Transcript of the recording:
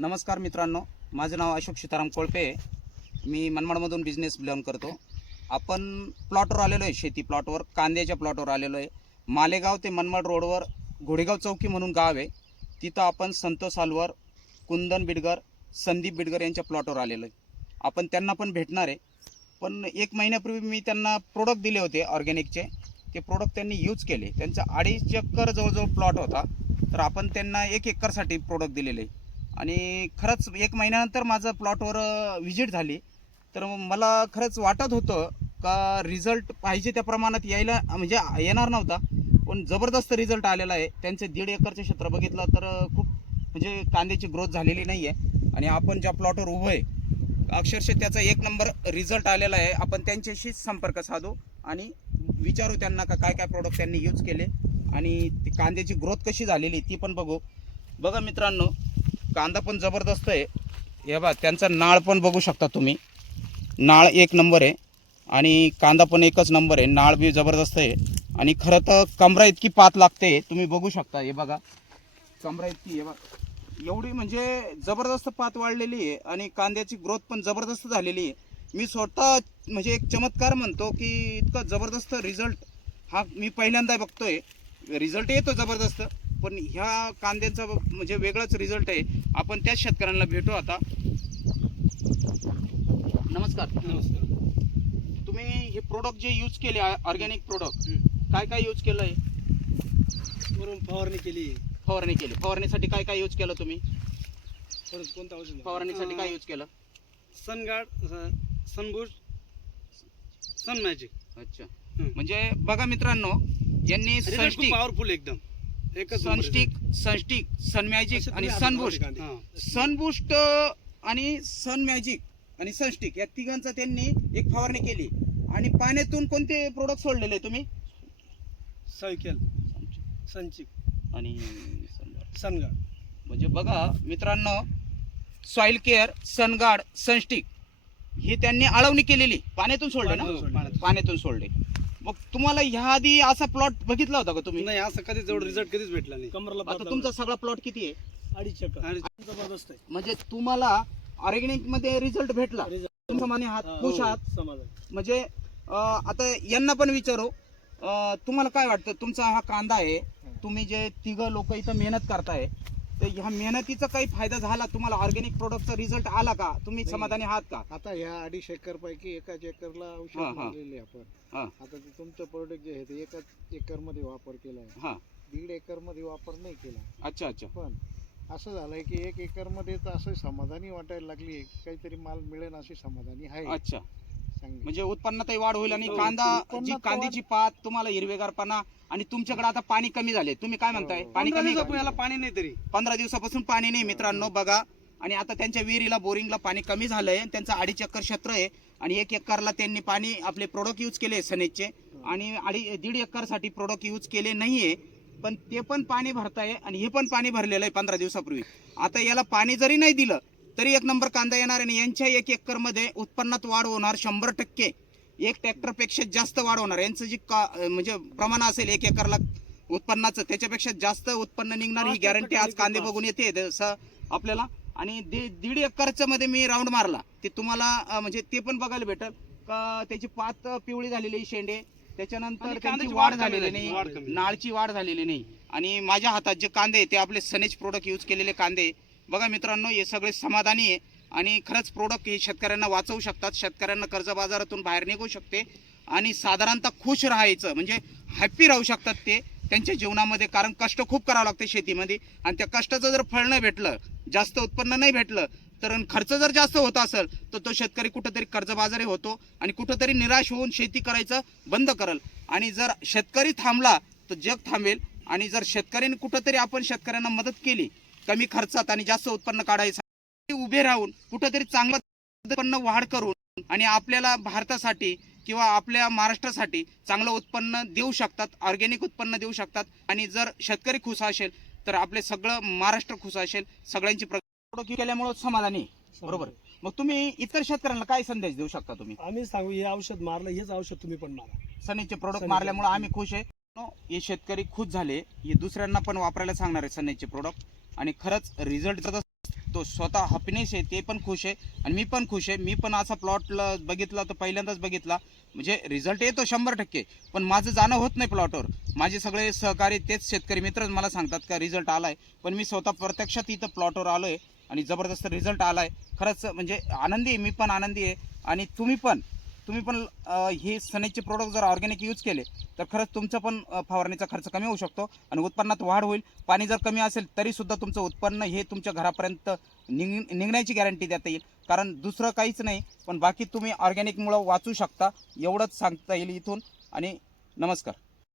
नमस्कार मित्रांनो माझं नाव अशोक सीताराम कोळपे आहे. मी मनमाडमधून बिझनेस बिलॉंग करतो. आपण प्लॉटवर आलेलो आहे शेती प्लॉटवर कांद्याच्या प्लॉटवर आलेलो आहे. मालेगाव ते मनमाड रोडवर घोडेगाव चौकी म्हणून गाव आहे. तिथं आपण संतोष आलवर कुंदन बिडगर संदीप बिडगर यांच्या प्लॉटवर आलेलो आहे. आपण त्यांना पण भेटणार आहे. पण एक महिन्यापूर्वी मी त्यांना प्रोडक्ट दिले होते ऑर्गॅनिकचे ते प्रोडक्ट त्यांनी यूज केले. त्यांचा अडीच चक्कर जवळजवळ प्लॉट होता. तर आपण त्यांना एक एकरसाठी प्रोडक्ट दिलेले आहे. आणि खरंच एक महिन्यानंतर माझं प्लॉटवर व्हिजिट झाली. तर मला खरंच वाटत होतं का रिझल्ट पाहिजे त्या प्रमाणात यायला म्हणजे येणार नव्हता. पण जबरदस्त रिझल्ट आलेला आहे. त्यांचे दीड एकरचे क्षेत्र बघितलं तर खूप म्हणजे कांद्याची ग्रोथ झालेली नाही आहे आणि आपण ज्या प्लॉटवर उभं आहे अक्षरशः त्याचा एक नंबर रिझल्ट आलेला आहे. आपण त्यांच्याशीच संपर्क साधू आणि विचारू त्यांना का काय काय प्रोडक्ट त्यांनी यूज केले आणि ती कांद्याची ग्रोथ कशी झालेली ती पण बघू. बघा मित्रांनो कांदा पण जबरदस्त आहे. हे बा त्यांचा नाळ पण बघू शकता तुम्ही. नाळ एक नंबर आहे आणि कांदा पण एकच नंबर आहे. नाळ बी जबरदस्त आहे. आणि खरं तर कमरा इतकी पात लागते तुम्ही बघू शकता. हे बघा कमरा इतकी हे बघा एवढी म्हणजे जबरदस्त पात वाढलेली आहे आणि कांद्याची ग्रोथ पण जबरदस्त झालेली आहे. मी स्वतः म्हणजे एक चमत्कार म्हणतो की इतका जबरदस्त रिझल्ट हा मी पहिल्यांदा बघतोय. रिझल्ट येतो जबरदस्त. पण ह्या कांद्याचा म्हणजे वेगळाच रिझल्ट आहे. आपण त्याच शेतकऱ्यांना भेटू आता. नमस्कार. नमस्कार. तुम्ही हे प्रोडक्ट जे यूज केले ऑर्गॅनिक प्रोडक्ट काय काय यूज केलं आहे वरून फवारणी केली. फवारणी केली. फवारणीसाठी काय काय यूज केलं तुम्ही? परत कोणतं औषध? फवारणीसाठी काय यूज केलं? सनगार्ड सनबूस्ट सन मॅजिक अच्छा. म्हणजे बघा मित्रांनो यांनी पॉवरफुल एकदम. एकच सनस्टिक सनस्टिक सन मॅजिक आणि सनबूस्ट सनबूस्ट आणि सन मॅजिक आणि सनस्टिक या तिघांचा त्यांनी एक फवारणी केली. आणि पाण्यातून कोणते प्रोडक्ट सोडलेले तुम्ही? सायकल संचिक आणि सनगार्ड. म्हणजे बघा मित्रांनो सॉइल केअर सनगार्ड सनस्टिक हे त्यांनी आळवणी केलेली. पाण्यातून सोडले ना? पाण्यातून सोडले. मग तुम्हाला ह्या आधी असा प्लॉट बघितला होता का तुम्ही? नाही असं कधीच एवढं रिझल्ट कधीच भेटला नाही. कमरला आता तुमचा सगळा प्लॉट किती आहे? अडीच चक्कर आणि जबरदस्त आहे. म्हणजे तुम्हाला ऑर्गॅनिकमध्ये रिझल्ट भेटला. Result. तुमचा माने हात हा, खुश हो, आहात. समाधान. म्हणजे अं, आता यांना पण विचारू. अं, तुम्हाला काय वाटतं? तुमचा हा कांदा आहे. तुम्ही जे तिघ लोक इथं मेहनत करताय. तर ह्या मेहनतीचा काही फायदा झाला? तुम्हाला ऑर्गॅनिक प्रोडक्टचा रिझल्ट आला का? तुम्ही नाही. समाधानी आहात का? आता ह्या अडीच एकर पैकी एकाच एकरला औषध हा, हा. मारलेले आपण. हा. आता ते तुमचं प्रोडक्ट जे आहे ते एकाच एकरमध्ये वापर केलाय हा. दीड एकरमध्ये वापर नाही केला. अच्छा अच्छा. पण असं झालंय की एक एकरमध्ये तर असं समाधानी वाटायला लागली आहे की काहीतरी माल मिळेल अशी समाधानी आहे. अच्छा. म्हणजे उत्पन्नातही वाढ होईल आणि हो, कांदा जी कांद्याची पात तुम्हाला हिरवेगारपणा आणि तुमच्याकडे आता पाणी कमी झाले. तुम्ही काय म्हणताय? हो. पाणी कमी याला पाणी नाही तरी. पंधरा दिवसापासून पाणी नाही मित्रांनो बघा. आणि आता त्यांच्या विहिरीला बोरिंगला पाणी कमी झालंय. त्यांचं अडीच एकर क्षेत्र आहे. आणि एक एकरला त्यांनी पाणी आपले प्रोडक्ट यूज केले सनेजचे. आणि अडी दीड एकरसाठी प्रोडक्ट यूज केले नाहीये. पण ते पण पाणी भरताय आणि हे पण पाणी भरलेलं आहे पंधरा दिवसापूर्वी. आता याला पाणी जरी नाही दिलं तरी एक नंबर कांदा येणार आणि यांच्या एक एकरमध्ये उत्पन्नात वाढ होणार शंभर टक्के. एक ट्रॅक्टरपेक्षा जास्त वाढ होणार. यांचं जी का म्हणजे प्रमाण असेल एक एकरला उत्पन्नाचं त्याच्यापेक्षा जास्त उत्पन्न निघणार ही गॅरंटी आज कांदे. बघून येते जसं आपल्याला. आणि दे- दीड एकरचं मध्ये मी राऊंड मारला. ते तुम्हाला म्हणजे ते पण बघायला भेटल. का त्याची पात पिवळी झालेली शेंडे. त्याच्यानंतर त्यांची वाढ झालेली नाही. नाळची वाढ झालेली नाही. आणि माझ्या हातात जे कांदे ते आपले सनेज प्रोडक्ट यूज केलेले कांदे. बघा मित्रांनो हे सगळे समाधानी आहे आणि खरंच प्रोडक्ट हे शेतकऱ्यांना वाचवू शकतात. शेतकऱ्यांना कर्ज बाजारातून बाहेर निघू शकते आणि साधारणतः खुश राहायचं म्हणजे हॅप्पी राहू शकतात ते त्यांच्या जीवनामध्ये कारण कष्ट खूप करावं लागते शेतीमध्ये आणि त्या कष्टाचं जर फळ नाही भेटलं जास्त उत्पन्न नाही भेटलं तर खर्च जर जास्त होत असेल तर तो शेतकरी कुठंतरी कर्जबाजारी होतो आणि कुठंतरी निराश होऊन शेती करायचं बंद करल. आणि जर शेतकरी थांबला तर जग थांबेल आणि जर शेतकऱ्यांनी कुठंतरी आपण शेतकऱ्यांना मदत केली कमी खर्चात आणि जास्त उत्पन्न काढायचं उभे राहून कुठंतरी चांगलं उत्पन्न वाढ करून आणि आपल्याला भारतासाठी किंवा आपल्या महाराष्ट्रासाठी चांगलं उत्पन्न देऊ शकतात ऑर्गॅनिक उत्पन्न देऊ शकतात. आणि जर शेतकरी खुश असेल तर आपले सगळं महाराष्ट्र खुश असेल सगळ्यांची केल्यामुळे समाधानी. बरोबर. मग तुम्ही इतर शेतकऱ्यांना काय संदेश देऊ शकता तुम्ही? आम्ही सांगू हे औषध मारलं हेच औषध तुम्ही पण मारा. सनेचे प्रोडक्ट मारल्यामुळे आम्ही खुश आहे. हे शेतकरी खुश झाले हे दुसऱ्यांना पण वापरायला सांगणार आहे सनेचे प्रोडक्ट आणि खरंच रिझल्ट तो स्वतः हॅपीनेस आहे ते पण खुश आहे. आणि मी पण खुश आहे. मी पण असा प्लॉटला बघितला तर पहिल्यांदाच बघितला. म्हणजे रिझल्ट येतो शंभर टक्के. पण माझं जाणं होत नाही प्लॉटवर माझे सगळे सहकारी तेच शेतकरी मित्रच मला सांगतात का रिझल्ट आहे पण मी स्वतः प्रत्यक्षात इथं प्लॉटवर आलो आहे आणि जबरदस्त रिझल्ट आला आहे खरंच म्हणजे आनंदी आहे. मी पण आनंदी आहे. आणि तुम्ही पण. तुम्ही पण हे सनेचे प्रोडक्ट जर ऑर्गॅनिक यूज केले तर खरंच तुमचं पण फवारणीचा खर्च कमी होऊ शकतो आणि उत्पन्नात वाढ होईल. पाणी जर कमी असेल तरीसुद्धा तुमचं उत्पन्न हे तुमच्या घरापर्यंत निघ निघण्याची गॅरंटी देता येईल. कारण दुसरं काहीच नाही पण बाकी तुम्ही ऑर्गॅनिकमुळं वाचू शकता एवढंच सांगता येईल इथून. आणि नमस्कार.